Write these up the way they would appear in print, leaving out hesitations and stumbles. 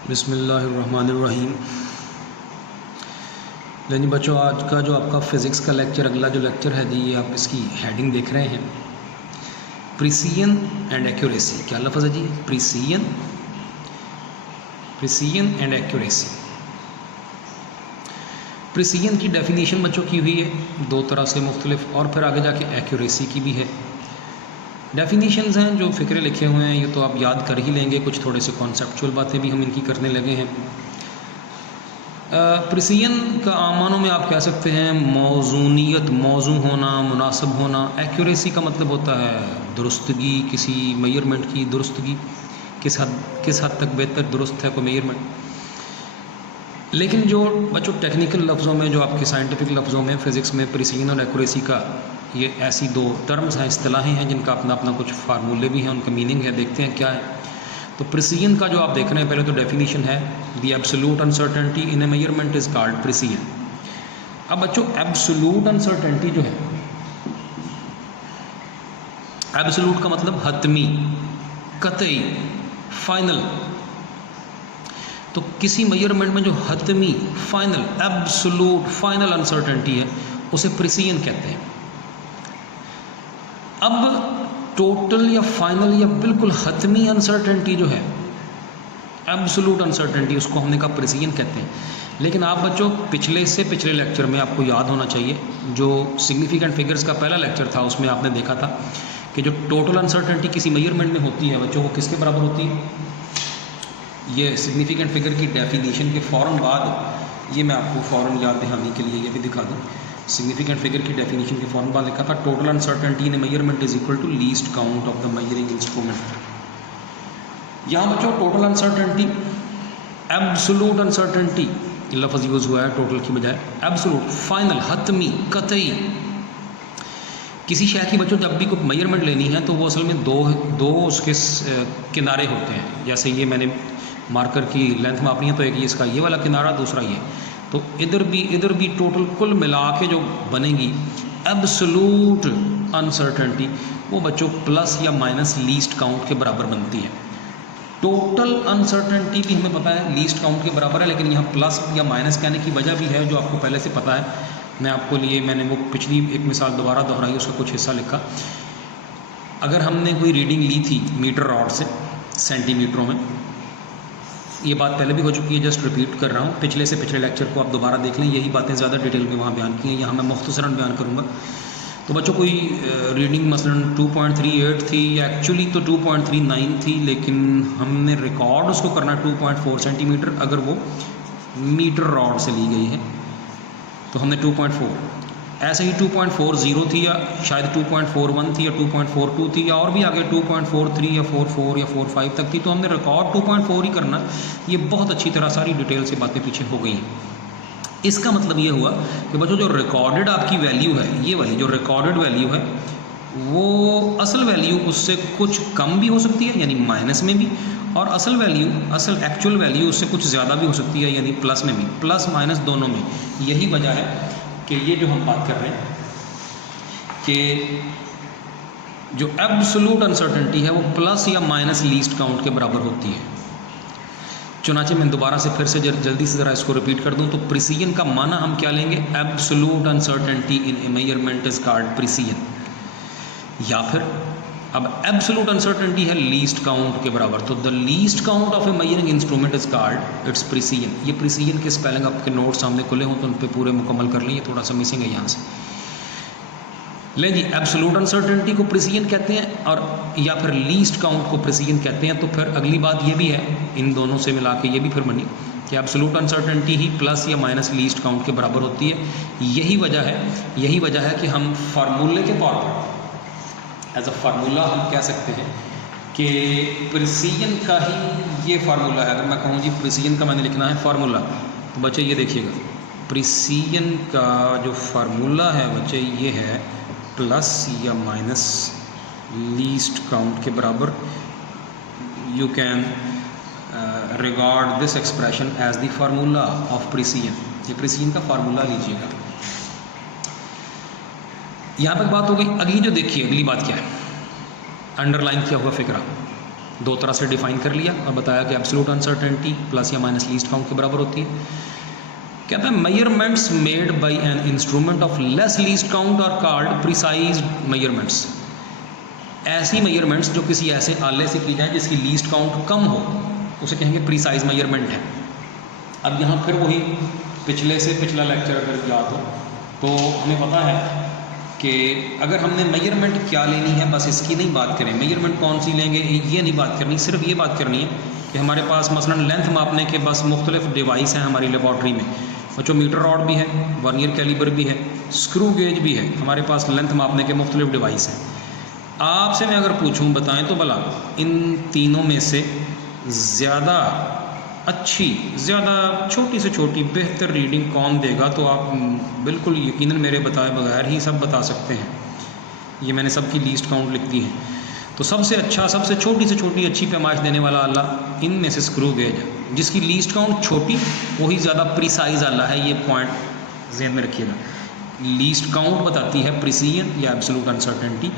बिस्मिल्लाहिर्रहमानिर्रहीम। जी बच्चों, आज का जो आपका फ़िज़िक्स का लेक्चर, अगला जो लेक्चर है जी, ये आप इसकी हेडिंग देख रहे हैं, प्रिसीजन एंड एक्यूरेसी। क्या लफ्ज़ है जी? Precision and accuracy. प्रिसीजन की डेफिनेशन बच्चों की हुई है दो तरह से मुख्तलिफ, और फिर आगे जाके एक्यूरेसी की भी है। डेफिनेशंस हैं जो फ़िक्रे लिखे हुए हैं, ये तो आप याद कर ही लेंगे। कुछ थोड़े से कॉन्सेप्चुअल बातें भी हम इनकी करने लगे हैं। प्रिसीजन का आम मानों में आप कह सकते हैं मौजूनियत, मौजू होना, मुनासिब होना। एक्यूरेसी का मतलब होता है दुरुस्तगी, किसी मेजरमेंट की दुरुस्तगी, किस हद तक बेहतर दुरुस्त है कोई मेजरमेंट। लेकिन जो बच्चों टेक्निकल लफ्ज़ों में, जो आपके साइंटिफिक लफ्ज़ों में फ़िज़िक्स में प्रिसीजन और एक्यूरेसी का, ये ऐसी दो टर्म्स हैं, इस्तिलाहें हैं, जिनका अपना अपना कुछ फार्मूले भी हैं, उनका मीनिंग है। देखते हैं क्या है। तो प्रिसीजन का जो आप देख रहे हैं, पहले तो डेफिनेशन है, the absolute uncertainty in a measurement is called precision. अब बच्चों एब्सोल्यूट अनसर्टेनिटी जो है, एब्सोल्यूट का मतलब हतमी, कतई, फाइनल। तो किसी मेजरमेंट में जो हतमी, फाइनल, एब्सोल्यूट, फाइनल अनसर्टेनिटी है, उसे प्रिसीजन कहते हैं। अब टोटल या फाइनल या बिल्कुल हतमी अनसर्टेनिटी जो है, एब्सोल्यूट अनसर्टेनिटी, उसको हमने कहा प्रिसीजन कहते हैं। लेकिन आप बच्चों पिछले लेक्चर में आपको याद होना चाहिए, जो सिग्निफिकेंट फिगर्स का पहला लेक्चर था, उसमें आपने देखा था कि जो टोटल अनसर्टेनिटी किसी मेजरमेंट में होती है बच्चों, वो किसके बराबर होती है? ये सिग्निफिकेंट फिगर की डेफिनेशन के फ़ौरन बाद, ये मैं आपको फ़ौरन याद दहानी के लिए ये भी दिखा दूँ। सिग्निफिकेंट फिगर की डेफिनेशन के फ़ौरन बाद लिखा था, total uncertainty in a measurement is equal to least count of the measuring instrument. यहाँ बच्चों टोटल अनसर्टेनिटी, एब्सोल्यूट अनसर्टेनिटी लफ्ज़ यूज़ हुआ है टोटल की बजाय। एब्सोल्यूट, फाइनल, हतमी, कतई। किसी शय की बच्चों जब भी कोई मेजरमेंट लेनी है तो वो असल में दो उसके किनारे होते हैं। जैसे ये मैंने मार्कर की लेंथ मापनी है, तो एक ये इसका ये वाला किनारा, दूसरा ये, तो इधर भी टोटल कुल मिला के जो बनेगी एब्सोल्यूट अनसर्टेनिटी, वो बच्चों प्लस या माइनस लीस्ट काउंट के बराबर बनती है। टोटल अनसर्टेनिटी भी हमें पता है लीस्ट काउंट के बराबर है, लेकिन यहाँ प्लस या माइनस कहने की वजह भी है, जो आपको पहले से पता है। मैंने वो पिछली एक मिसाल दोबारा दोहराई, उसका कुछ हिस्सा लिखा। अगर हमने कोई रीडिंग ली थी मीटर रॉड से सेंटीमीटरों में, ये बात पहले भी हो चुकी है, जस्ट रिपीट कर रहा हूँ। पिछले लेक्चर को आप दोबारा देख लें, यही बातें ज़्यादा डिटेल में वहाँ बयान की हैं, यहाँ मैं मुख्तसरन बयान करूँगा। तो बच्चों कोई रीडिंग मसलन 2.38 थी, या एक्चुअली तो 2.39 थी, लेकिन हमने रिकॉर्ड उसको करना 2.4 सेंटीमीटर। अगर वो मीटर रॉड से ली गई है तो हमने 2.4, ऐसे ही 2.40 थी, या शायद 2.41 थी, या 2.42 थी, या और भी आगे 2.43 या 44 या 45 तक थी, तो हमने रिकॉर्ड 2.4 ही करना। ये बहुत अच्छी तरह सारी डिटेल से बातें पीछे हो गई हैं। इसका मतलब ये हुआ कि बच्चों जो रिकॉर्डेड आपकी वैल्यू है, ये वाली जो रिकॉर्डेड वैल्यू है, वो असल वैल्यू उससे कुछ कम भी हो सकती है, यानी माइनस में भी, और असल एक्चुअल वैल्यू उससे कुछ ज़्यादा भी हो सकती है, यानी प्लस में भी, प्लस माइनस दोनों में। यही वजह है कि ये जो हम बात कर रहे हैं कि जो एब्सोल्यूट अनसर्टेनिटी है वो प्लस या माइनस लीस्ट काउंट के बराबर होती है। चुनाचे मैं दोबारा से फिर से जल्दी से ज़रा इसको रिपीट कर दूं, तो प्रिसीजन का माना हम क्या लेंगे? Absolute uncertainty in a measurement is called precision. या फिर अब एब्सोल्यूट अनसर्टेनिटी है लीस्ट काउंट के बराबर, तो the least count of A measuring instrument is called its precision. ये प्रिसीजन के स्पेलिंग आपके नोट सामने खुले हों तो उन पर पूरे मुकम्मल कर लें, ये थोड़ा सा मिसिंग है यहाँ से। ले जी, एब्सोल्यूट अनसर्टेनिटी को प्रिसीजन कहते हैं, और या फिर लीस्ट काउंट को प्रिसीजन कहते हैं। तो फिर अगली बात ये भी है, इन दोनों से मिला के ये भी फिर बनी कि एब्सोल्यूट अनसर्टेनिटी ही प्लस या माइनस लीस्ट काउंट के बराबर होती है। यही वजह है कि हम फार्मूले के तौर पर, एज अ फार्मूला हम कह सकते हैं कि प्रिसीजन का ही ये फार्मूला है। अगर मैं कहूँ जी प्रिसीजन का मैंने लिखना है फार्मूला, तो बच्चे ये देखिएगा, प्रिसीजन का जो फार्मूला है बच्चे ये है प्लस या माइनस लीस्ट काउंट के बराबर। You can regard this expression as the formula of precision. ये प्रिसीजन का फार्मूला लीजिएगा। यहाँ तक बात हो गई। अगली जो देखिए, अगली बात क्या है, अंडरलाइन किया हुआ फिक्रा। दो तरह से डिफाइन कर लिया और बताया कि एब्सोल्यूट अनसर्टेनिटी प्लस या माइनस लीस्ट काउंट के बराबर होती है। कहता है measurements made by an instrument of less least count are called precise measurements. ऐसी मेजरमेंट्स जो किसी ऐसे आले से की जाए जिसकी लीस्ट काउंट कम हो, उसे कहेंगे प्रिसाइज मेजरमेंट है। अब यहाँ फिर वही पिछले से पिछला लेक्चर अगर याद हो तो हमें पता है कि अगर हमने मेजरमेंट क्या लेनी है, बस इसकी नहीं बात करें, मेजरमेंट कौन सी लेंगे ये नहीं बात करनी, सिर्फ ये बात करनी है कि हमारे पास मसलन लेंथ मापने के बस मुख्तलिफ डिवाइस हैं हमारी लेबॉर्ट्री में। बच्चों मीटर रॉड भी है, वर्नियर कैलिबर भी है, स्क्रू गेज भी है, हमारे पास लेंथ मापने के मुख्तलिफ डिवाइस हैं। आपसे मैं अगर पूछूं बताएं तो भला इन तीनों में से ज़्यादा अच्छी, ज़्यादा छोटी से छोटी बेहतर रीडिंग कौन देगा, तो आप बिल्कुल यकीनन मेरे बताए बगैर ही सब बता सकते हैं। ये मैंने सबकी लीस्ट काउंट लिख दी है। तो सबसे अच्छा, सबसे छोटी से छोटी अच्छी पैमाइश देने वाला आला इनमें से स्क्रू गेज है। जिसकी लीस्ट काउंट छोटी वही ज़्यादा प्रिसाइज आला है, ये पॉइंट ज़हन में रखिएगा। लीस्ट काउंट बताती है प्रिसीजन या एब्सोल्यूट अनसर्टेनिटी,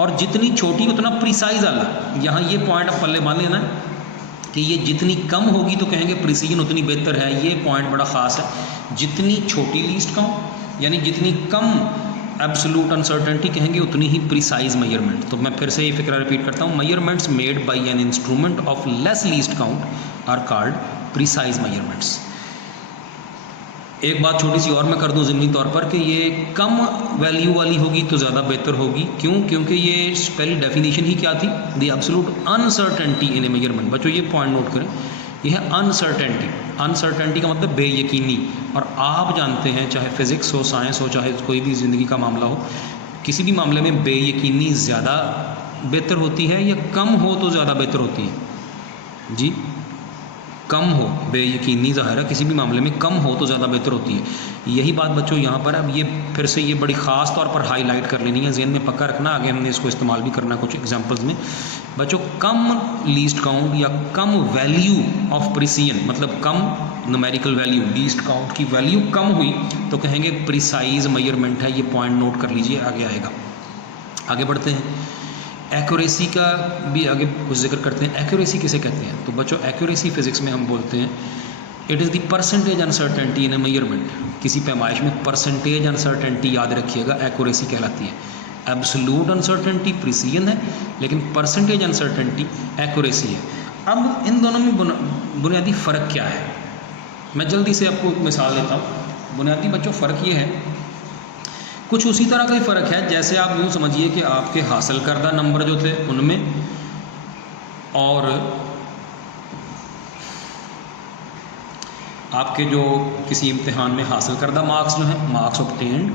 और जितनी छोटी उतना प्रिसाइज आला। यहाँ ये पॉइंट आप पल्ले मान लेना कि ये जितनी कम होगी तो कहेंगे प्रिसीजन उतनी बेहतर है। ये पॉइंट बड़ा ख़ास है। जितनी छोटी लीस्ट काउंट यानी जितनी कम एब्सोल्यूट अनसर्टेनिटी कहेंगे उतनी ही प्रिसाइज मेजरमेंट। तो मैं फिर से ये फिक्रा रिपीट करता हूँ, measurements made by an instrument of less least count are called precise measurements. एक बात छोटी सी और मैं कर दूं ज़िमनी तौर पर कि ये कम वैल्यू वाली होगी तो ज़्यादा बेहतर होगी। क्यों? क्योंकि ये पहली डेफिनेशन ही क्या थी, the absolute uncertainty in a measurement. बच्चों ये पॉइंट नोट करें, ये है अनसर्टेनिटी। अनसर्टेनिटी का मतलब बेयकीनी। और आप जानते हैं चाहे फिज़िक्स हो, साइंस हो, चाहे कोई भी ज़िंदगी का मामला हो, किसी भी मामले में बेयकीनी ज़्यादा बेहतर होती है या कम हो तो ज़्यादा बेहतर होती है जी। कम हो, बेयकीनी ज़ाहिर है किसी भी मामले में कम हो तो ज़्यादा बेहतर होती है। यही बात बच्चों यहाँ पर अब ये फिर से ये बड़ी ख़ास तौर पर हाईलाइट कर लेनी है, ज़हन में पक्का रखना। आगे हमने इसको इस्तेमाल भी करना कुछ एग्जांपल्स में। बच्चों कम लीस्ट काउंट या कम वैल्यू ऑफ प्रिसीजन, मतलब कम न्यूमेरिकल वैल्यू, लीस्ट काउंट की वैल्यू कम हुई तो कहेंगे प्रिसाइज मेजरमेंट है। ये पॉइंट नोट कर लीजिए, आगे आएगा। आगे बढ़ते हैं, एक्यूरेसी का भी आगे कुछ जिक्र करते हैं। एक्यूरेसी किसे कहते हैं? तो बच्चों एक्यूरेसी फिज़िक्स में हम बोलते हैं it is the percentage uncertainty in a measurement. किसी पैमाइश में परसेंटेज अनसर्टेनिटी याद रखिएगा एक्यूरेसी कहलाती है। एब्सोल्यूट अनसर्टेनिटी प्रिसीजन है, लेकिन परसेंटेज अनसर्टेनिटी एक्यूरेसी है। अब इन दोनों में बुनियादी फ़र्क क्या है, मैं जल्दी से आपको मिसाल देता हूँ। बुनियादी बच्चों फ़र्क ये है, कुछ उसी तरह का ही फ़र्क है जैसे आप यूँ समझिए कि आपके हासिल करदा नंबर जो थे उनमें और आपके जो किसी इम्तिहान में हासिल करदा मार्क्स जो हैं, मार्क्स ऑब्टेन्ड,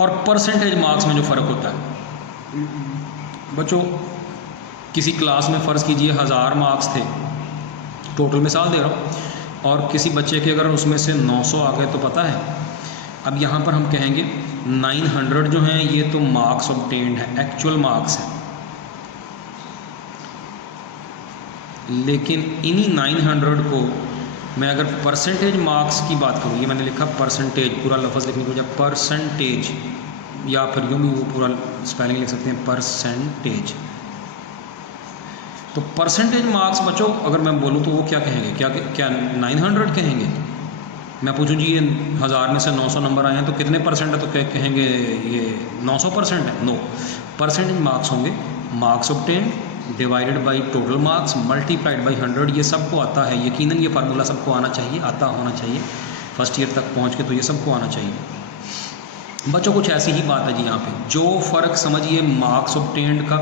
और परसेंटेज मार्क्स में जो फ़र्क होता है। बच्चों किसी क्लास में फ़र्ज़ कीजिए 1000 मार्क्स थे, टोटल मिसाल दे रहा हूँ, और किसी बच्चे के अगर उसमें से 900 आ गए तो पता है अब यहाँ पर हम कहेंगे 900 जो हैं ये तो मार्क्स ऑब्टेन्ड है, एक्चुअल मार्क्स है। लेकिन इन्हीं 900 को मैं अगर परसेंटेज मार्क्स की बात करूँ, ये मैंने लिखा परसेंटेज, पूरा लफ्ज़ लिखने की बजाय परसेंटेज, या फिर यूँ भी वो पूरा स्पेलिंग लिख सकते हैं परसेंटेज। तो परसेंटेज मार्क्स बच्चों अगर मैं बोलूँ तो वो क्या कहेंगे, क्या 900 कहेंगे? मैं पूछूं जी ये 1000 में से 900 नंबर आए हैं तो कितने परसेंट है, तो क्या कहेंगे ये 900% है? नो, परसेंटेज मार्क्स होंगे marks obtained divided by total marks multiplied by 100। ये सबको आता है, यकीनन ये फार्मूला सबको आना चाहिए, आता होना चाहिए फर्स्ट ईयर तक पहुंच के, तो ये सबको आना चाहिए। बच्चों कुछ ऐसी ही बात है जी यहाँ पे, जो फ़र्क समझिए मार्क्स ऑब्टेन्ड का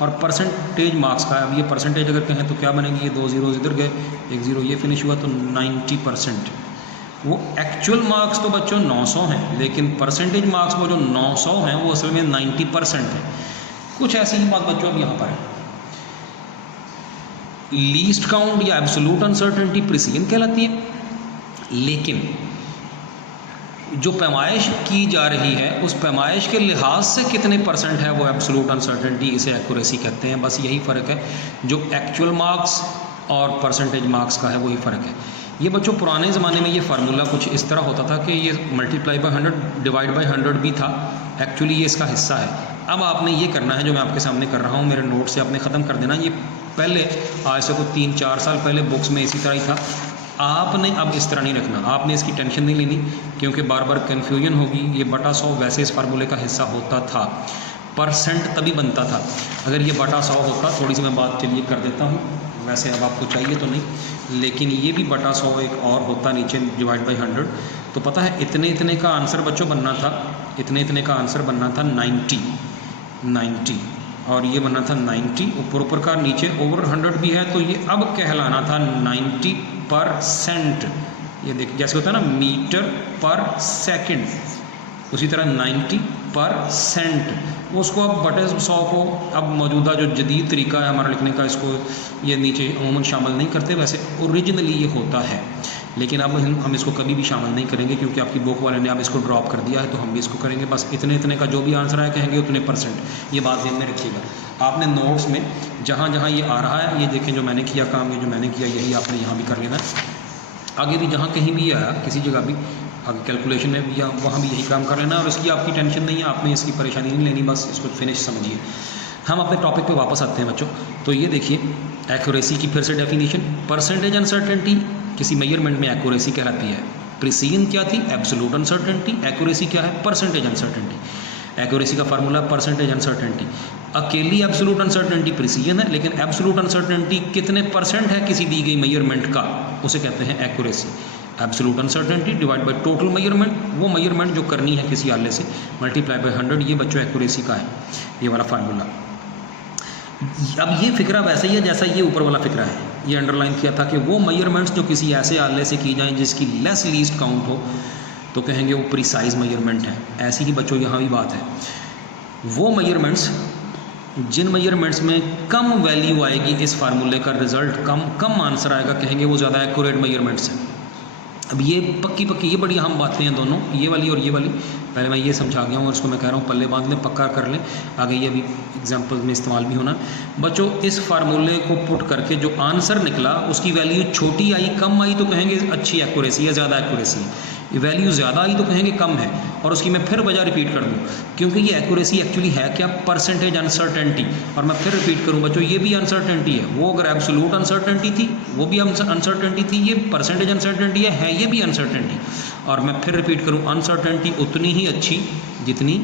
और परसेंटेज मार्क्स का। अब ये परसेंटेज अगर कहें तो क्या बनेगी, ये 2 ज़ीरो इधर गए, 1 ज़ीरो ये फिनिश हुआ, तो 90%। वो एक्चुअल मार्क्स तो बच्चों 900 हैं, लेकिन परसेंटेज मार्क्स वो जो 900 हैं वो असल में 90% है। कुछ ऐसी ही बात बच्चों अब यहाँ पर है। लीस्ट काउंट या एब्सोल्यूट अनसर्टेनिटी प्रिसीजन कहलाती है, लेकिन जो पैमाइश की जा रही है उस पैमाइश के लिहाज से कितने परसेंट है वो एब्सोल्यूट अनसर्टेनिटी, इसे एक्यूरेसी कहते हैं। बस यही फ़र्क है, जो एक्चुअल मार्क्स और परसेंटेज मार्क्स का है वही फ़र्क है। ये बच्चों पुराने ज़माने में ये फार्मूला कुछ इस तरह होता था कि ये मल्टीप्लाई बाय 100 डिवाइड बाय 100 भी था, एक्चुअली ये इसका हिस्सा है। अब आपने ये करना है जो मैं आपके सामने कर रहा हूँ, मेरे नोट से आपने ख़त्म कर देना। ये पहले आज से कोई 3-4 साल पहले बुक्स में इसी तरह ही था। आपने अब इस तरह नहीं रखना, आपने इसकी टेंशन नहीं लेनी, क्योंकि बार बार कन्फ्यूजन होगी। ये बटा 100 वैसे इस फार्मूले का हिस्सा होता था, परसेंट तभी बनता था। अगर ये बटा 100 होता, थोड़ी सी मैं बात चलिए कर देता हूँ, वैसे अब आपको चाहिए तो नहीं, लेकिन ये भी बटा 100 एक और होता नीचे डिवाइड बाई 100, तो पता है इतने इतने का आंसर बच्चों बनना था, इतने इतने का आंसर बनना था 90, और ये बनना था 90, ऊपर का, नीचे ओवर 100 भी है, तो ये अब कहलाना था 90%। ये देखिए जैसे होता है ना मीटर पर सेकंड, उसी तरह 90%, उसको अब बटे 100 को अब मौजूदा जो जदीद तरीका है हमारा लिखने का, इसको ये नीचे अमूमन शामिल नहीं करते, वैसे ओरिजिनली ये होता है, लेकिन अब हम इसको कभी भी शामिल नहीं करेंगे, क्योंकि आपकी बुक वाले ने अब इसको ड्रॉप कर दिया है, तो हम भी इसको करेंगे। बस इतने इतने का जो भी आंसर आया कहेंगे उतने %, ये बात ध्यान में रखिएगा। आपने नोट्स में जहाँ जहाँ ये आ रहा है, ये देखें जो मैंने किया काम, ये जो मैंने किया यही आपने यहाँ भी कर लेना है। आगे भी जहाँ कहीं भी आया, किसी जगह भी आगे कैलकुलेशन में भी, या वहाँ भी यही काम कर लेना, और इसकी आपकी टेंशन नहीं है, आपने इसकी परेशानी नहीं लेनी, बस इसको फिनिश समझिए। हम अपने टॉपिक पे वापस आते हैं बच्चों। तो ये देखिए एक्यूरेसी की फिर से डेफिनेशन, परसेंटेज अनसर्टेनिटी किसी मेजरमेंट में एक्यूरेसी कहलाती है। प्रिसीजन क्या थी? Absolute uncertainty. एक्यूरेसी क्या है? Percentage uncertainty. एक्यूरेसी का फार्मूला परसेंटेज अनसर्टेनिटी। अकेली एब्सोल्यूट अनसर्टेनिटी प्रिसीजन है, लेकिन एब्सोल्यूट अनसर्टेनिटी कितने % है किसी दी गई मेजरमेंट का, उसे कहते हैं accuracy. Absolute uncertainty divide by total measurement, वो मेजरमेंट जो करनी है किसी आले से, मल्टीप्लाई बाय 100, ये बच्चों एक्यूरेसी का है, ये वाला फार्मूला। अब ये फिक्रा वैसे ही है जैसा ये ऊपर वाला फिक्रा है, ये अंडरलाइन किया था कि वो मेजरमेंट्स जो किसी ऐसे आले से की जाएं जिसकी लेस लीस्ट काउंट हो, तो कहेंगे वो प्रिसाइज मेजरमेंट है। ऐसी ही बच्चों यहाँ भी बात है, वो मेजरमेंट्स जिन मेजरमेंट्स में कम वैल्यू आएगी इस फार्मूले का रिजल्ट कम आंसर आएगा, कहेंगे वो ज़्यादा एक्यूरेट मेजरमेंट्स हैं। अब ये पक्की ये बड़ी अहम बातें हैं दोनों, ये वाली और ये वाली। पहले मैं ये समझा गया हूँ और इसको मैं कह रहा हूँ पल्ले बांध लें, पक्का कर लें, आगे ये भी एग्जाम्पल में इस्तेमाल भी होना। बच्चों इस फार्मूले को पुट करके जो आंसर निकला उसकी वैल्यू छोटी आई, कम आई, तो कहेंगे अच्छी एक्यूरेसी है, ज़्यादा एक्यूरेसी है। वैल्यू ज़्यादा आई तो कहेंगे कम है, और उसकी मैं फिर वजह रिपीट कर दूँ, क्योंकि ये एक्यूरेसी एक्चुअली है क्या? Percentage uncertainty. और मैं फिर रिपीट करूँ बच्चों, ये भी अनसर्टेनिटी है। वो अगर एब्सोल्यूट अनसर्टेनिटी थी वो भी अनसर्टेनिटी थी, ये परसेंटेज अनसर्टेनिटी है ये भी अनसर्टेनिटी। और मैं फिर रिपीट करूँ, अनसर्टेनिटी उतनी ही अच्छी जितनी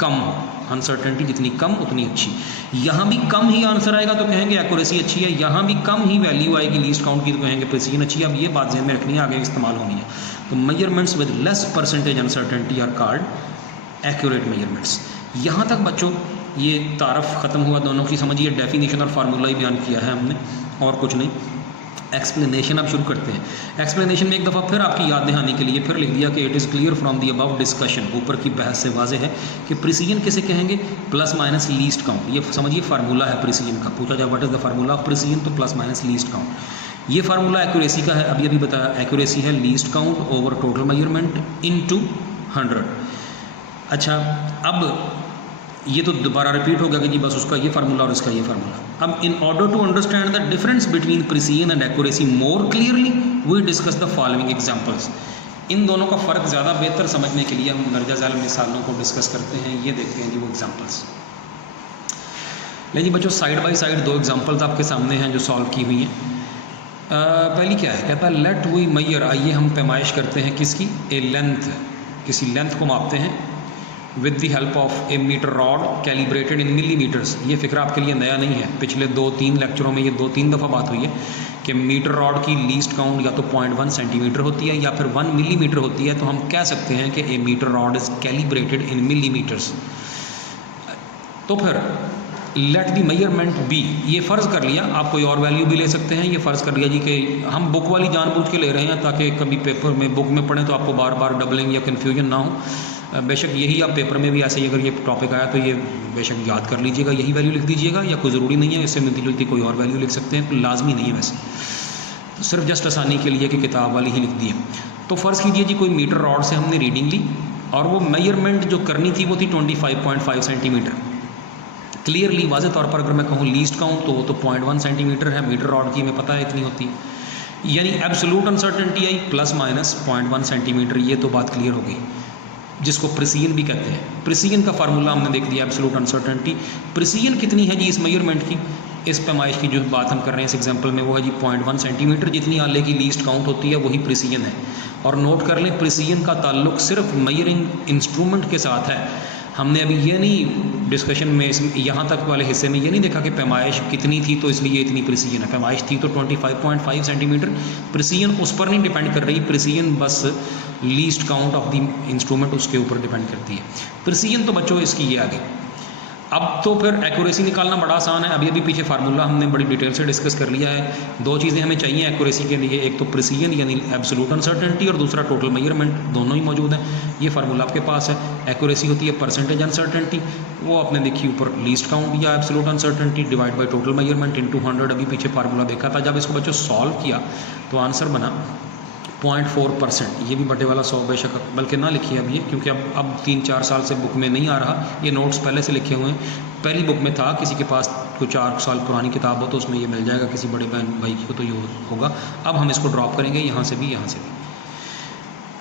कम हो, अनसर्टेनिटी जितनी कम उतनी अच्छी। यहाँ भी कम ही आंसर आएगा तो कहेंगे एक्यूरेसी अच्छी है, यहाँ भी कम ही वैल्यू आएगी लीस्ट काउंट की तो कहेंगे प्रिसीजन अच्छी है। अब ये बात ध्यान में रखनी है, आगे इस्तेमाल होनी है। तो measurements with less percentage uncertainty are called accurate measurements. यहाँ तक बच्चों ये तारफ़ ख़त्म हुआ दोनों की, समझिए डेफिनेशन और फार्मूला ही बयान किया है हमने, और कुछ नहीं। एक्सप्लेनेशन अब शुरू करते हैं। एक्सप्लेनेशन में एक दफ़ा फिर आपकी याद दहानी के लिए फिर लिख दिया कि it is clear from the above discussion, ऊपर की बहस से वाज़ेह है कि प्रिसीजन किसे कहेंगे? Plus minus least count. ये समझिए फार्मूला है प्रिसीजन का, पूछा जाए what is the formula of precision, तो प्लस माइनस लीस्ट काउंट। ये फार्मूला एक्यूरेसी का है, अभी बताया। एक्यूरेसी है least count over total measurement into 100। अच्छा, अब ये तो दोबारा रिपीट हो गया कि जी बस उसका ये फार्मूला और इसका ये फार्मूला। अब in order to understand the difference between precision and accuracy more clearly we discuss the following examples. इन दोनों का फ़र्क ज़्यादा बेहतर समझने के लिए हम मर्जा ज़ैल मिसालों को डिस्कस करते हैं। ये देखते हैं जी वो एग्जांपल्स। लेकिन बच्चों साइड बाय साइड दो एग्जांपल्स आपके सामने हैं जो सॉल्व की हुई हैं। पहली क्या है? कहता है लेट वी मैयर, आइए हम पैमाइश करते हैं किसकी? ए लेंथ, किसी लेंथ को मापते हैं with the help of a metre rod calibrated in millimetres. ये फिक्र आपके लिए नया नहीं है, पिछले 2-3 लेक्चरों में ये 2-3 दफ़ा बात हुई है कि मीटर रॉड की लीस्ट काउंट या तो 0.1 सेंटीमीटर होती है या फिर 1 मिलीमीटर होती है। तो हम कह सकते हैं कि a metre rod is calibrated in millimeters. तो फिर लेट दी मेजरमेंट बी, ये फ़र्ज़ कर लिया, आप कोई और वैल्यू भी ले सकते हैं। ये फ़र्ज़ कर लिया जी कि हम बुक वाली जानबूझ के ले रहे हैं ताकि कभी पेपर में बुक में पढ़ें तो आपको बार बार डबलिंग या कन्फ्यूजन ना हो। बेशक यही आप पेपर में भी ऐसे ही अगर ये टॉपिक आया तो ये बेशक याद कर लीजिएगा, यही वैल्यू लिख दीजिएगा, या कोई ज़रूरी नहीं है, इससे मिलती जुलती कोई और वैल्यू लिख सकते हैं, तो लाजमी नहीं है वैसे, तो सिर्फ जस्ट आसानी के लिए कि किताब वाली ही लिख दी है। तो फ़र्ज़ कीजिए जी कोई मीटर रॉड से हमने रीडिंग ली और वो मेजरमेंट जो करनी थी वो थी 25.5 सेंटीमीटर। क्लियरली वाज़े तौर पर अगर मैं कहूँ लीस्ट काउंट तो वो तो 0.1 सेंटीमीटर है, मीटर रॉड की हमें पता है इतनी होती है, यानी एब्सोल्यूट अनसर्टेनिटी आई प्लस माइनस 0.1 सेंटीमीटर। ये तो बात क्लियर हो गई, जिसको प्रिसीजन भी कहते हैं। प्रिसीजन का फार्मूला हमने देख लिया, एब्सोल्यूट अनसर्टेनिटी। प्रिसीजन कितनी है जी इस मेजरमेंट की? इस पैमाइश की जो बात हम कर रहे हैं इस एग्जांपल में वो है जी 0.1 सेंटीमीटर, जितनी आले की लीस्ट काउंट होती है वही प्रिसीजन है। और नोट कर लें प्रिसीजन का ताल्लुक सिर्फ मेजरिंग इंस्ट्रूमेंट के साथ है। हमने अभी ये नहीं डिस्कशन में यहाँ तक वाले हिस्से में ये नहीं देखा कि पैमाइश कितनी थी तो इसलिए इतनी प्रिसीजन है। पैमाइश थी तो 25.5 सेंटीमीटर, प्रिसीजन उस पर नहीं डिपेंड कर रही, प्रिसीजन बस least count of the instrument उसके ऊपर डिपेंड करती है। प्रिसीजन तो बच्चों इसकी ये आगे। अब तो फिर एक्यूरेसी निकालना बड़ा आसान है। अभी फार्मूला हमने बड़ी डिटेल से डिस्कस कर लिया है। दो चीज़ें हमें चाहिए एक्यूरेसी के लिए, एक तो प्रिसीजन यानी एब्सोल्यूट अनसर्टेनिटी और दूसरा टोटल मेजरमेंट, दोनों ही मौजूद हैं। ये फार्मूला आपके पास है। एक्यूरेसी होती है परसेंटेज अनसर्टेनिटी, वो आपने देखी ऊपर लीस्ट काउंट या absolute uncertainty divide by total measurement इन 200। अभी पीछे फार्मूला देखा था, जब इसको बच्चों सॉल्व किया तो आंसर बना 0.4%। ये भी बटे वाला 100 बेशक बल्कि ना लिखिए अब ये, क्योंकि अब 3-4 साल से बुक में नहीं आ रहा, ये नोट्स पहले से लिखे हुए हैं। पहली बुक में था, किसी के पास कोई 4 साल पुरानी किताब हो तो उसमें ये मिल जाएगा, किसी बड़े बहन भाई को तो ये होगा। अब हम इसको ड्रॉप करेंगे यहाँ से भी, यहाँ से भी।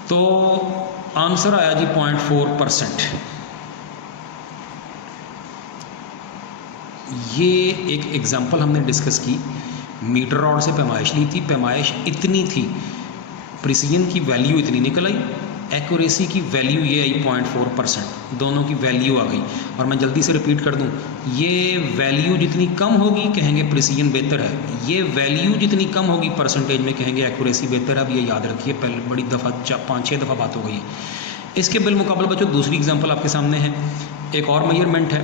तो आंसर आया जी 0.4%। ये एक एग्जाम्पल हमने डिस्कस की, मीटर रॉड से पैमाइश ली थी, पैमाइश इतनी थी, प्रिसीजन की वैल्यू इतनी निकल आई, एक्यूरेसी की वैल्यू ये आई 0.4%, दोनों की वैल्यू आ गई। और मैं जल्दी से रिपीट कर दूं, ये वैल्यू जितनी कम होगी कहेंगे प्रिसीजन बेहतर है, ये वैल्यू जितनी कम होगी परसेंटेज में कहेंगे एक्यूरेसी बेहतर है। अब ये याद रखिए, पहले बड़ी दफ़ा 5-6 दफ़ा बात हो गई है। इसके बिलमुकाबले बच्चों दूसरी एग्जाम्पल आपके सामने है, एक और मेजरमेंट है।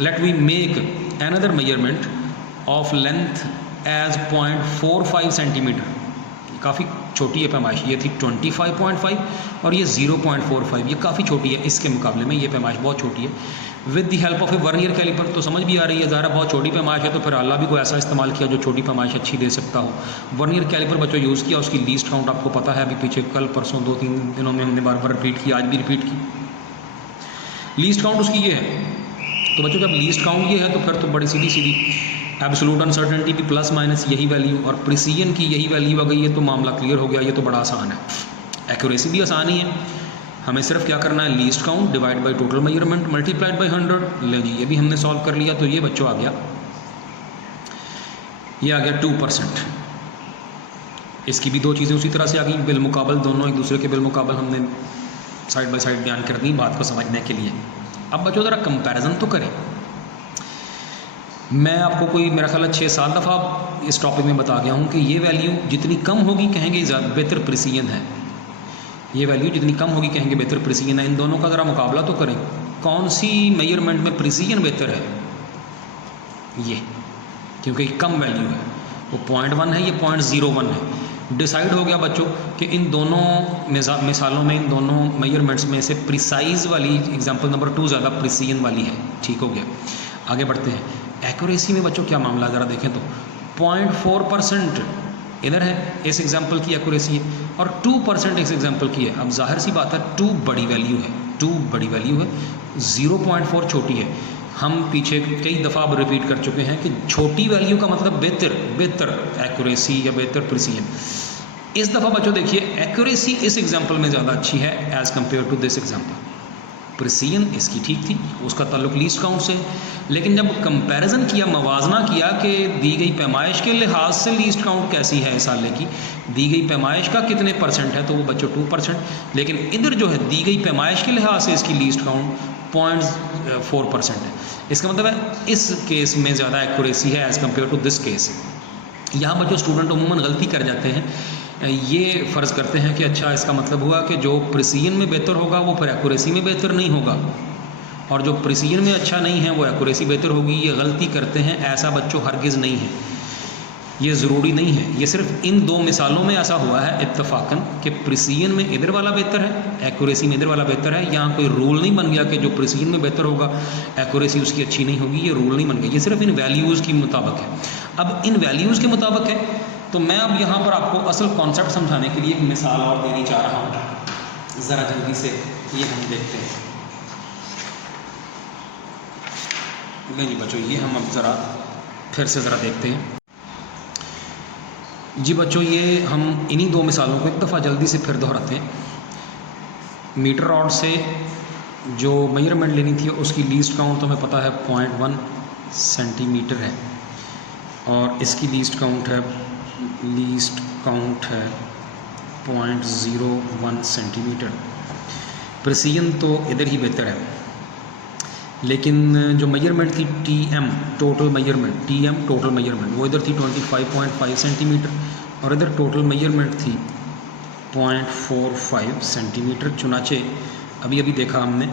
Let we make another measurement of length as 0.45 centimetre. काफ़ी छोटी है पैमाइश, ये थी 25.5 और ये 0.45, ये काफ़ी छोटी है इसके मुकाबले में, ये पैमाइश बहुत छोटी है। With the help of a vernier calliper, तो समझ भी आ रही है, ज़रा बहुत छोटी पैमाइश है तो फिर अल्लाह भी कोई ऐसा इस्तेमाल किया जो छोटी पैमाइश अच्छी दे सकता हो। वर्नियर कैलिपर बच्चों यूज़ किया, उसकी लीस्ट काउंट आपको पता है, अभी पीछे कल परसों 2-3 दिनों में हमने बार बार रिपीट की, आज भी रिपीट की। लीस्ट काउंट उसकी ये है, तो बच्चों जब लीस्ट काउंट ये है तो फिर तो बड़ी सीधी एब्सोल्यूट अनसर्टेनिटी भी प्लस माइनस यही वैल्यू और प्रिसीजन की यही वैल्यू आ गई है, तो मामला क्लियर हो गया। ये तो बड़ा आसान है, एक्यूरेसी भी आसान ही है। हमें सिर्फ क्या करना है, least count divide by total measurement multiplied by 100। ले जी, ये भी हमने सॉल्व कर लिया, तो ये बच्चों आ गया, ये आ गया 2%। इसकी भी दो चीज़ें उसी तरह से आ गई, बिलमुकाबल, दोनों एक दूसरे के बिलमुकाबल हमने साइड बाय साइड बयान कर दी बात को समझने के लिए। अब बच्चों ज़रा कंपैरिजन तो करें। मैं आपको कोई मेरा ख्याल 6-7 दफ़ा इस टॉपिक में बता गया हूँ कि ये वैल्यू जितनी कम होगी कहेंगे ज़्यादा बेहतर प्रिसीजन है, ये वैल्यू जितनी कम होगी कहेंगे बेहतर प्रिसीजन है। इन दोनों का ज़रा मुकाबला तो करें, कौन सी मेजरमेंट में प्रिसीजन बेहतर है? ये, क्योंकि कम वैल्यू है, वो 0.1 है, ये 0.01 है। डिसाइड हो गया बच्चों कि इन दोनों मिसालों में, इन दोनों मेजरमेंट्स में से प्रिसाइज वाली एग्जाम्पल नंबर 2 ज़्यादा प्रिसीजन वाली है। ठीक हो गया, आगे बढ़ते हैं। एक्यूरेसी में बच्चों क्या मामला ज़रा देखें तो 0.4% इधर है, इस एग्जाम्पल की एक्यूरेसी है, और 2% इस एग्जाम्पल की है। अब जाहिर सी बात है 2 बड़ी वैल्यू है, 2 बड़ी वैल्यू है, 0.4 छोटी है। हम पीछे कई दफ़ा अब रिपीट कर चुके हैं कि छोटी वैल्यू का मतलब बेहतर एक्यूरेसी या बेहतर प्रिसीजन। इस दफ़ा बच्चों देखिए एक्यूरेसी इस एग्जाम्पल में ज़्यादा अच्छी है as compare to this example. Precision इसकी ठीक थी, उसका ताल्लुक लीस्ट काउंट से, लेकिन जब कंपैरिजन किया, मवाजना किया कि दी गई पैमाइश के लिहाज से लीस्ट काउंट कैसी है इस आले की, दी गई पैमाइश का कितने % है, तो वो बच्चों 2%। लेकिन इधर जो है दी गई पैमाइश के लिहाज से इसकी लीस्ट काउंट 0.4% है। इसका मतलब है इस केस में ज़्यादा एक्यूरेसी है as compare to this case. यहाँ बच्चों स्टूडेंट अमूमन गलती कर जाते हैं, ये फ़र्ज़ करते हैं कि अच्छा इसका मतलब हुआ कि जो प्रिसीजन में बेहतर होगा वो फिर एक्यूरेसी में बेहतर नहीं होगा, और जो प्रिसीजन में अच्छा नहीं है वो एक्यूरेसी बेहतर होगी। ये गलती करते हैं, ऐसा बच्चों हरगिज़ नहीं है, ये ज़रूरी नहीं है। ये सिर्फ इन 2 मिसालों में ऐसा हुआ है इत्तफ़ाक़न कि प्रिसीजन में इधर वाला बेहतर है, एक्यूरेसी में इधर वाला बेहतर है। यहाँ कोई रूल नहीं बन गया कि जो प्रिसीजन में बेहतर होगा एक्यूरेसी उसकी अच्छी नहीं होगी, ये रूल नहीं बन गया। ये सिर्फ इन वैल्यूज़ के मुताबिक है। अब इन वैल्यूज़ के मुताबिक है तो मैं अब यहाँ पर आपको असल कॉन्सेप्ट समझाने के लिए एक मिसाल और देनी चाह रहा हूँ, ज़रा जल्दी से ये हम देखते हैं। नहीं बच्चों, ये हम अब ज़रा फिर से ज़रा देखते हैं। जी बच्चों, ये हम इन्हीं 2 मिसालों को एक दफ़ा जल्दी से फिर दोहराते हैं। मीटर रॉड से जो मेजरमेंट लेनी थी उसकी लीस्ट काउंट तो हमें पता है 0.1, सेंटीमीटर है और इसकी लीस्ट काउंट है 0.01 सेंटीमीटर। प्रिसीजन तो इधर ही बेहतर है, लेकिन जो मेजरमेंट थी TM टोटल मेजरमेंट वो इधर थी 25.5 सेंटीमीटर और इधर टोटल मेजरमेंट थी 0.45 सेंटीमीटर। चुनाचे अभी देखा हमने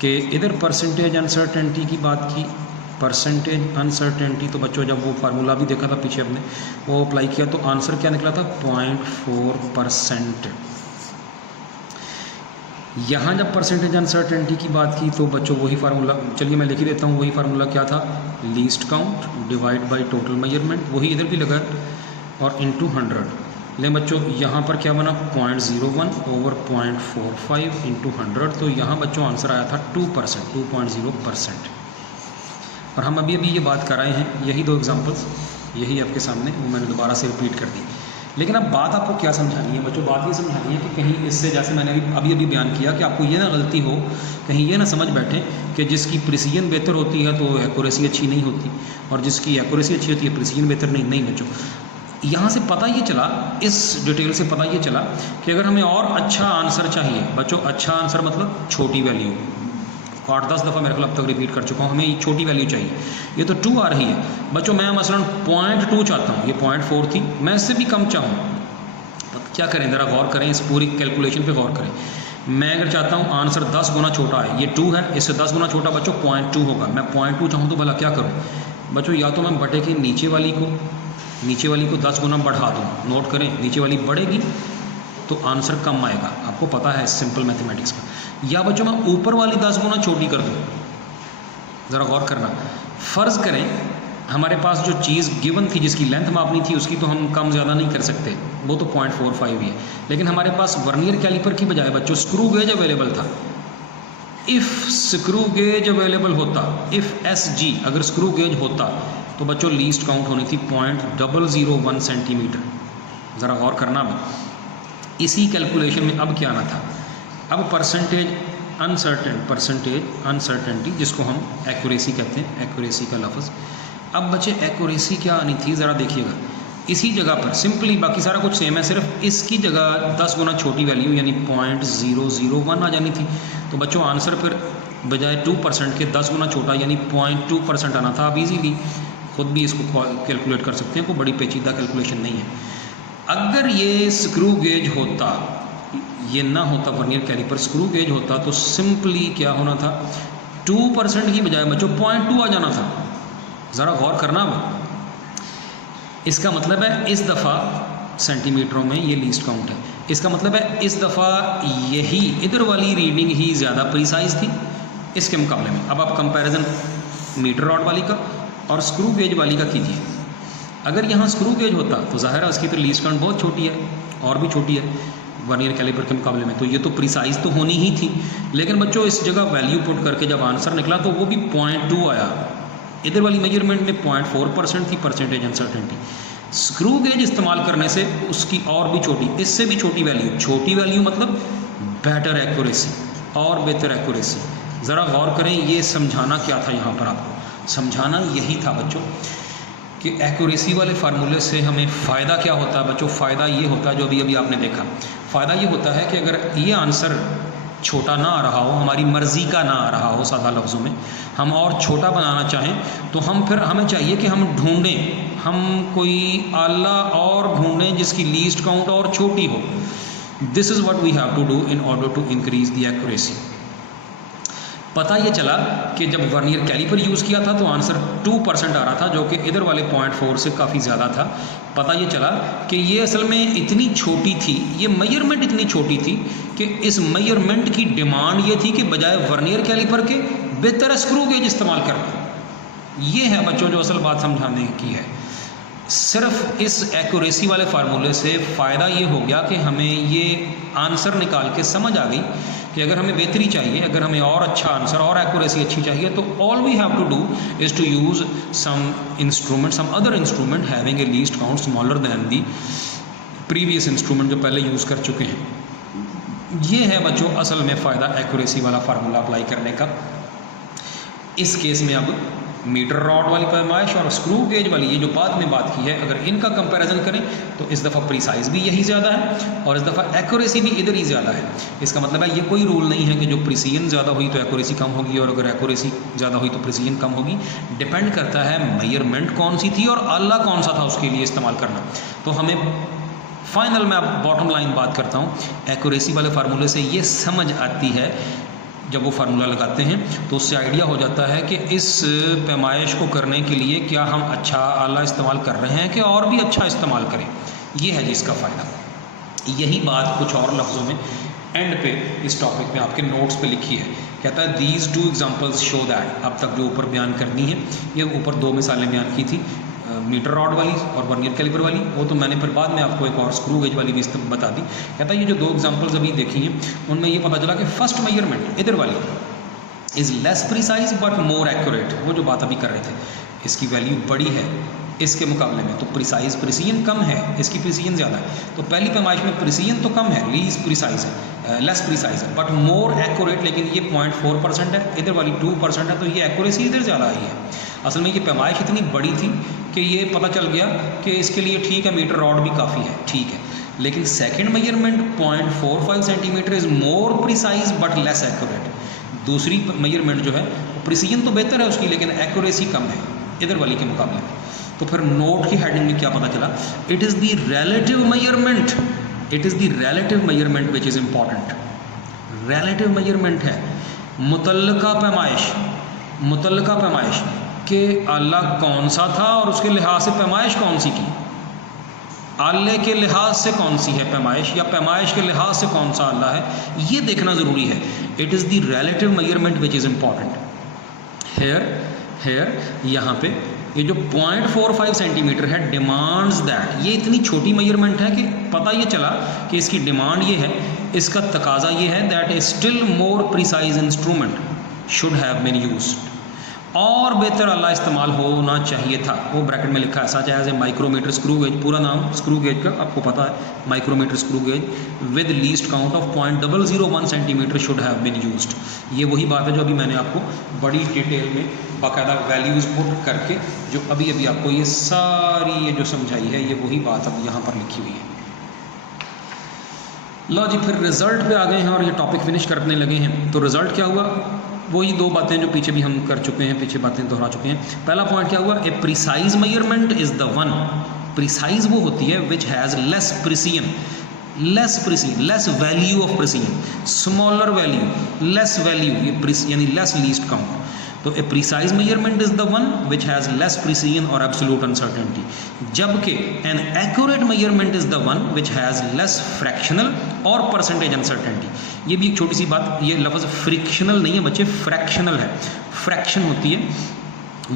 कि इधर परसेंटेज अनसर्टेनिटी की बात की। परसेंटेज अनसर्टेनिटी तो बच्चों जब वो फार्मूला भी देखा था पीछे हमने, वो अप्लाई किया तो आंसर क्या निकला था 0.4%। यहाँ जब परसेंटेज अनसर्टेनिटी की बात की तो बच्चों वही फार्मूला, चलिए मैं लिख ही देता हूँ, वही फार्मूला क्या था, least count divide by total measurement, वही इधर भी लगा और इनटू 100। लेकिन बच्चों यहाँ पर क्या बना 0.01 ओवर 0.45 इंटू 100, तो यहाँ बच्चों आंसर आया था 2%। और हम अभी ये बात कर रहे हैं, यही दो एग्जांपल्स यही आपके सामने, वो मैंने दोबारा से रिपीट कर दी। लेकिन अब बात आपको क्या समझानी है बच्चों, बात ये समझानी है कि कहीं इससे, जैसे मैंने अभी बयान किया कि आपको ये ना गलती हो, कहीं ये ना समझ बैठे कि जिसकी प्रिसीजन बेहतर होती है तो एक्यूरेसी अच्छी नहीं होती, और जिसकी एक्यूरेसी अच्छी होती है प्रिसीजन बेहतर नहीं बच्चों। यहाँ से पता ये चला, इस डिटेल से पता ये चला कि अगर हमें और अच्छा आंसर चाहिए बच्चों, अच्छा आंसर मतलब छोटी वैल्यू, 8-10 दफ़ा मेरे ख्याल अब तक रिपीट कर चुका हूँ, हमें छोटी वैल्यू चाहिए। ये तो 2 आ रही है बच्चों, मैं मसलन 0.2 चाहता हूँ, ये 0.4 थी, मैं इससे भी कम चाहूँ, क्या करें ज़रा गौर करें, इस पूरी कैलकुलेशन पे गौर करें। मैं अगर चाहता हूँ आंसर 10 गुना छोटा है, ये 2 है, इससे 10 गुना छोटा बच्चों 0.2 होगा, मैं 0.2 चाहूँ तो भला क्या करूँ बच्चों, या तो मैं बटे के नीचे वाली को 10 गुना बढ़ा दूँ, नोट करें नीचे वाली बढ़ेगी तो आंसर कम आएगा, आपको पता है सिंपल मैथमेटिक्स का, या बच्चों मैं ऊपर वाली 10 गुना छोटी कर दूँ। ज़रा गौर करना, फ़र्ज़ करें हमारे पास जो चीज़ गिवन थी, जिसकी लेंथ मापनी थी, उसकी तो हम कम ज़्यादा नहीं कर सकते, वो तो 0.45 ही है, लेकिन हमारे पास वर्नियर कैलिपर की बजाय बच्चों स्क्रू गेज अवेलेबल था। इफ़ स्क्रू गेज अवेलेबल होता, इफ़ SG अगर स्क्रू गेज होता तो बच्चों लीस्ट काउंट होनी थी 0.001 सेंटीमीटर। ज़रा गौर करना, अब इसी कैलकुलेशन में अब क्या आना था, अब परसेंटेज अनसर्टेनिटी जिसको हम एक्यूरेसी कहते हैं, एक्यूरेसी का लफ्ज़। अब बच्चे एक्यूरेसी क्या आनी थी ज़रा देखिएगा, इसी जगह पर सिंपली, बाकी सारा कुछ सेम है, सिर्फ इसकी जगह 10 गुना छोटी वैल्यू यानी 0.001 आ जानी थी। तो बच्चों आंसर पर बजाय 2% के 10 गुना छोटा यानी 0.2% आना था। अब इजीली खुद भी इसको कैलकुलेट कर सकते हैं, कोई बड़ी पेचीदा कैलकुलेशन नहीं है। अगर ये स्क्रू गेज होता, ये ना होता वर्नियर कैलिपर, स्क्रू गेज होता तो सिंपली क्या होना था, 2% की बजाय बच्चों 0.2 आ जाना था। ज़रा गौर करना, इसका मतलब है इस दफ़ा सेंटीमीटरों में ये लीस्ट काउंट है, इसका मतलब है इस दफ़ा यही इधर वाली रीडिंग ही ज़्यादा प्रिसाइज थी इसके मुकाबले में। अब आप कंपैरिजन मीटर रॉड वाली का और स्क्रू गेज वाली का कीजिए। अगर यहाँ स्क्रू गेज होता तो ज़ाहिर है उसकी तो लीस्ट काउंट बहुत छोटी है, और भी छोटी है वर्नियर कैलिपर के मुकाबले में, तो ये तो प्रिसाइज तो होनी ही थी। लेकिन बच्चों इस जगह वैल्यू पुट करके जब आंसर निकला तो वो भी 0.2 आया, इधर वाली मेजरमेंट में 0.4% थी परसेंटेज अनसर्टेनिटी। स्क्रू गेज इस्तेमाल करने से उसकी और भी छोटी, इससे भी छोटी वैल्यू मतलब बेटर एक्यूरेसी और बेहतर एक्यूरेसी। ज़रा गौर करें, ये समझाना क्या था यहाँ पर, आपको समझाना यही था बच्चों कि एक्यूरेसी वाले फार्मूले से हमें फ़ायदा क्या होता है बच्चों। फ़ायदा ये होता है जो अभी आपने देखा, फ़ायदा ये होता है कि अगर ये आंसर छोटा ना आ रहा हो, हमारी मर्ज़ी का ना आ रहा हो, सादा लफ्ज़ों में हम और छोटा बनाना चाहें तो हमें चाहिए कि हम ढूंढें, हम कोई आला और ढूंढें जिसकी लीस्ट काउंट और छोटी हो। This is what we have to do in order to increase the accuracy. पता ये चला कि जब वर्नियर कैलिपर यूज़ किया था तो आंसर 2% आ रहा था, जो कि इधर वाले 0.4 से काफ़ी ज़्यादा था। पता ये चला कि ये असल में इतनी छोटी थी, ये मेजरमेंट इतनी छोटी थी कि इस मेजरमेंट की डिमांड ये थी कि बजाय वर्नियर कैलिपर के बेहतर स्क्रू गेज इस्तेमाल करना। ये है बच्चों जो असल बात समझाने की है। सिर्फ इस एक्यूरेसी वाले फार्मूले से फ़ायदा ये हो गया कि हमें ये आंसर निकाल के समझ आ गई कि अगर हमें बेहतरी चाहिए, अगर हमें और अच्छा आंसर और एक्यूरेसी अच्छी चाहिए तो all we have to do is to use some other instrument having a least count smaller than the previous instrument जो पहले यूज़ कर चुके हैं। ये है बच्चों असल में फ़ायदा एक्यूरेसी वाला फार्मूला अप्लाई करने का। इस केस में अब मीटर रॉड वाली पैमाइश और स्क्रू गेज वाली, ये जो बाद में बात की है, अगर इनका कंपैरिजन करें तो इस दफ़ा प्रिसाइज भी यही ज़्यादा है और इस दफ़ा एक्यूरेसी भी इधर ही ज़्यादा है। इसका मतलब है ये कोई रूल नहीं है कि जो प्रिसीजन ज़्यादा हुई तो एक्यूरेसी कम होगी और अगर एक्यूरेसी ज़्यादा हुई तो प्रिसीजन कम होगी। डिपेंड करता है मेजरमेंट कौन सी थी और आला कौन सा था उसके लिए इस्तेमाल करना। तो हमें फाइनल में अब बॉटम लाइन बात करता हूँ, एक्यूरेसी वाले फार्मूले से ये समझ आती है, जब वो फार्मूला लगाते हैं तो उससे आइडिया हो जाता है कि इस पैमाइश को करने के लिए क्या हम अच्छा आला इस्तेमाल कर रहे हैं कि और भी अच्छा इस्तेमाल करें। ये है जी इसका फ़ायदा। यही बात कुछ और लफ्ज़ों में एंड पे इस टॉपिक में आपके नोट्स पे लिखी है। कहता है these two examples show that, अब तक जो ऊपर बयान करनी है, ये ऊपर 2 मिसालें बयान की थी, मीटर रॉड वाली और वर्नियर कैलिपर वाली, वो तो मैंने फिर बाद में आपको एक और स्क्रू गेज वाली भी बता दी। कहता है ये जो 2 एग्जांपल्स अभी देखी हैं उनमें ये पता चला कि फर्स्ट मेजरमेंट इधर वाली is less precise but more accurate, वो जो बात अभी कर रहे थे, इसकी वैल्यू बड़ी है इसके मुकाबले में, तो प्रिसीजन कम है, इसकी प्रिसीजन ज़्यादा है। तो पहली पैमाइश में प्रिसीजन तो कम है, लेस प्रिसाइज है बट मोर एक्यूरेट, लेकिन ये 0.4% है, इधर वाली 2% है, तो ये एक्यूरेसी इधर ज़्यादा आई है। असल में ये पैमाइश इतनी बड़ी थी कि ये पता चल गया कि इसके लिए ठीक है मीटर रॉड भी काफ़ी है, ठीक है, लेकिन second measurement 0.45 centimetre is more precise but less accurate. दूसरी मेजरमेंट जो है प्रिसीजन तो बेहतर है उसकी, लेकिन एक्यूरेसी कम है इधर वाली के मुकाबले में। तो फिर नोट की हेडिंग में क्या पता चला, it is the relative measurement, it is the relative measurement which is important. Relative measurement है मुतल्लका पैमाइश के आला कौन सा था और उसके लिहाज से पैमाइश कौन सी थी, आले के लिहाज से कौन सी है पैमाइश या पैमाइश के लिहाज से कौन सा आला है, ये देखना ज़रूरी है। It is the relative measurement which is important. Here यहाँ पे ये जो 0.45 सेंटीमीटर है डिमांड्स दैट, ये इतनी छोटी मेजरमेंट है कि पता ये चला कि इसकी डिमांड ये है, इसका तकाजा ये है that a still more precise instrument should have been used, और बेहतर आला इस्तेमाल होना चाहिए था। वो ब्रैकेट में लिखा है such as a micrometer screw gauge, पूरा नाम स्क्रू गेज का आपको पता है, micrometer screw gauge with least count of 0.001 centimetre should have been used. ये वही बात है जो अभी मैंने आपको बड़ी डिटेल में बाकायदा वैल्यूज़ पुट करके जो अभी आपको ये सारी ये जो समझाई है, ये वही बात अब यहाँ पर लिखी हुई है। लो जी, फिर रिजल्ट पे आ गए हैं और ये टॉपिक फिनिश करने लगे हैं। तो रिजल्ट क्या हुआ, वही 2 बातें जो पीछे भी हम कर चुके हैं, पीछे बातें दोहरा चुके हैं। पहला पॉइंट क्या हुआ, a precise measurement is the one, precise वो होती है which has less precision, less value of precision, smaller value, less value, ये यानी लेस लीस्ट काउंट। तो a precise measurement is the one which has less precision और absolute uncertainty, जबकि an accurate measurement is the one which has less fractional और percentage uncertainty. ये भी एक छोटी सी बात, ये लफ्ज़ फ्रिक्शनल नहीं है बच्चे, फ्रैक्शनल है। फ्रैक्शन होती है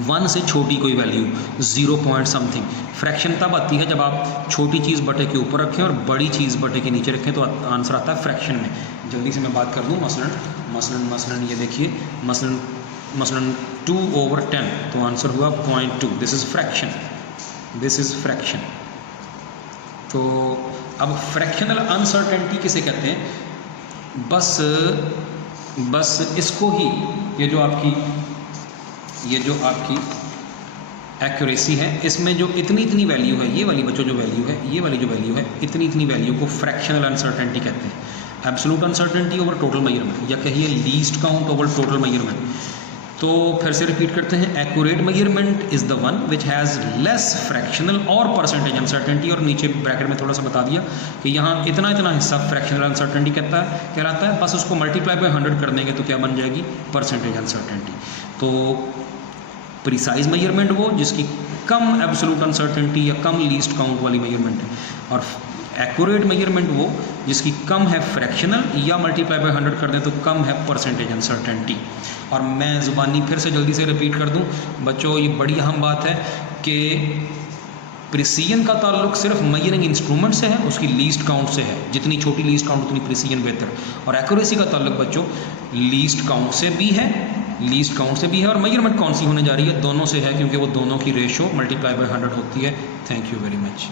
1 से छोटी कोई वैल्यू, 0 पॉइंट समथिंग। फ्रैक्शन तब आती है जब आप छोटी चीज़ बटे के ऊपर रखें और बड़ी चीज़ बटे के नीचे रखें, तो आंसर आता है फ्रैक्शन में। जल्दी से मैं बात कर दूँ, मसलन ये देखिए, मसलन 2/10, तो आंसर हुआ 0.2, दिस इज़ फ्रैक्शन। तो अब फ्रैक्शनल अनसर्टेनिटी किसे कहते हैं, बस इसको ही, ये जो आपकी एक्यूरेसी है, इसमें जो इतनी वैल्यू है, ये वाली बच्चों जो वैल्यू है, ये वाली जो वैल्यू है, इतनी वैल्यू को फ्रैक्शनल अनसर्टेनिटी कहते हैं। Absolute uncertainty over total measurement, या कहिए least count over total measurement. तो फिर से रिपीट करते हैं, accurate measurement is the one which has less fractional और परसेंटेज अनसर्टेनिटी, और नीचे ब्रैकेट में थोड़ा सा बता दिया कि यहाँ इतना हिस्सा फ्रैक्शनल अनसर्टेनिटी कहलाता है, बस उसको मल्टीप्लाई बाय 100 कर देंगे तो क्या बन जाएगी, परसेंटेज अनसर्टेनिटी। तो प्रिसाइज मेजरमेंट वो जिसकी कम एब्सोल्यूट अनसर्टेनिटी या कम लीस्ट काउंट वाली मेजरमेंट है, और एक्यूरेट मेजरमेंट वो जिसकी कम है फ्रैक्शनल या मल्टीप्लाई बाय 100 कर दें तो कम है परसेंटेज अनसर्टेनिटी। और मैं ज़ुबानी फिर से जल्दी से रिपीट कर दूं बच्चों, ये बड़ी अहम बात है कि प्रिसीजन का ताल्लुक सिर्फ मेजरिंग इंस्ट्रूमेंट से है, उसकी लीस्ट काउंट से है, जितनी छोटी लीस्ट काउंट उतनी प्रिसीजन बेहतर। और एक्यूरेसी का ताल्लुक बच्चों लीस्ट काउंट से भी है, और मेजरमेंट कौन सी होने जा रही है, दोनों से है, क्योंकि वो दोनों की रेशो मल्टीप्लाई बाय 100 होती है। Thank you very much.